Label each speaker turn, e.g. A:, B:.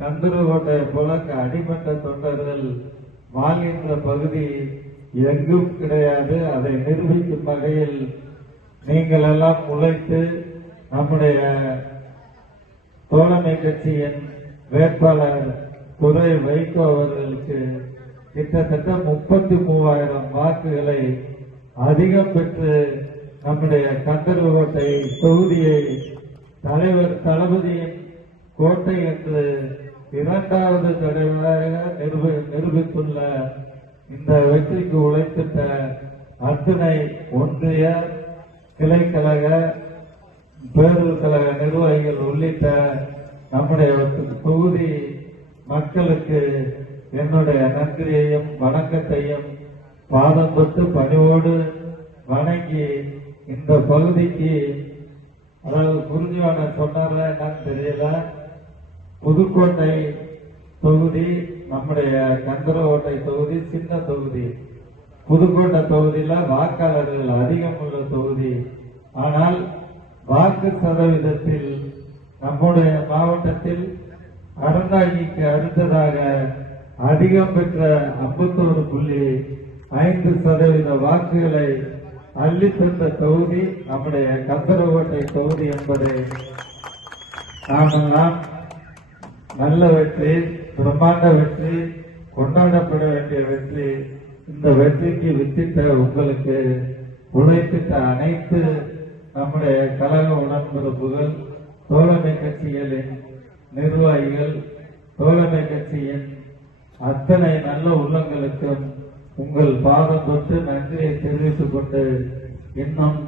A: கந்தரகோட்டை போல அடிமட்ட தொண்டர்கள் வாழ்கின்ற பகுதி எங்கும் கிடையாது. அதை நிரூபிக்கும் வகையில் நீங்கள் எல்லாம் உழைத்து நம்முடைய தோழமை கட்சியின் வேட்பாளர் துறை வைகோ அவர்களுக்கு கிட்டத்தட்ட முப்பத்தி மூவாயிரம் வாக்குகளை அதிகம் பெற்று நம்முடைய கந்தர்கோட்டை தொகுதியை தலைவர் தளபதியின் கோட்டை என்று இரண்டாவது தடவையாக நிரூபி நிரூபித்துள்ள இந்த வெற்றிக்கு உழைத்திட்ட அத்தனை ஒன்றிய கிளைக்கழக பேரூர் கழக நிர்வாகிகள் உள்ளிட்ட நம்முடைய தொகுதி மக்களுக்கு என்னுடைய நன்றியையும் வணக்கத்தையும் பாதம் தொட்டு பணிவோடு வணங்கி இந்த பகுதிக்கு அதாவது குருஜிவான சொன்னாரா என்னன்னு தெரியல. புதுக்கோட்டை தொகுதி நம்முடைய கந்தரகோட்டை தொகுதி சின்ன தொகுதி. புதுக்கோட்டை தொகுதியில வாக்காளர்கள் அதிகம் உள்ள தொகுதி. ஆனால் வாக்கு சதவீதத்தில் நம்முடைய மாவட்டத்தில் அறந்தாங்கிக்கு அடுத்ததாக அதிகம் பெற்ற ஐம்பத்தோரு புள்ளி ஐந்து சதவீத வாக்குகளை அள்ளித்தந்த தொகுதி நம்முடைய கந்தரகோட்டை தொகுதி என்பதை நாமெல்லாம் நல்ல வெற்றி பிரம்மாண்ட வெற்றி கொண்டாடப்பட வேண்டிய வெற்றி இந்த வெற்றிக்கு வித்திட்ட உங்களுக்கு உழைத்திட்ட அனைத்து நம்முடைய கழக உடன்பிறப்புகள் தோழமை கட்சிகளின் நிர்வாகிகள் தோழமை கட்சியின் அத்தனை நல்ல உள்ளங்களுக்கும் உங்கள் பாதம் தொட்டு நன்றியை தெரிவித்துக் கொண்டு இன்னும்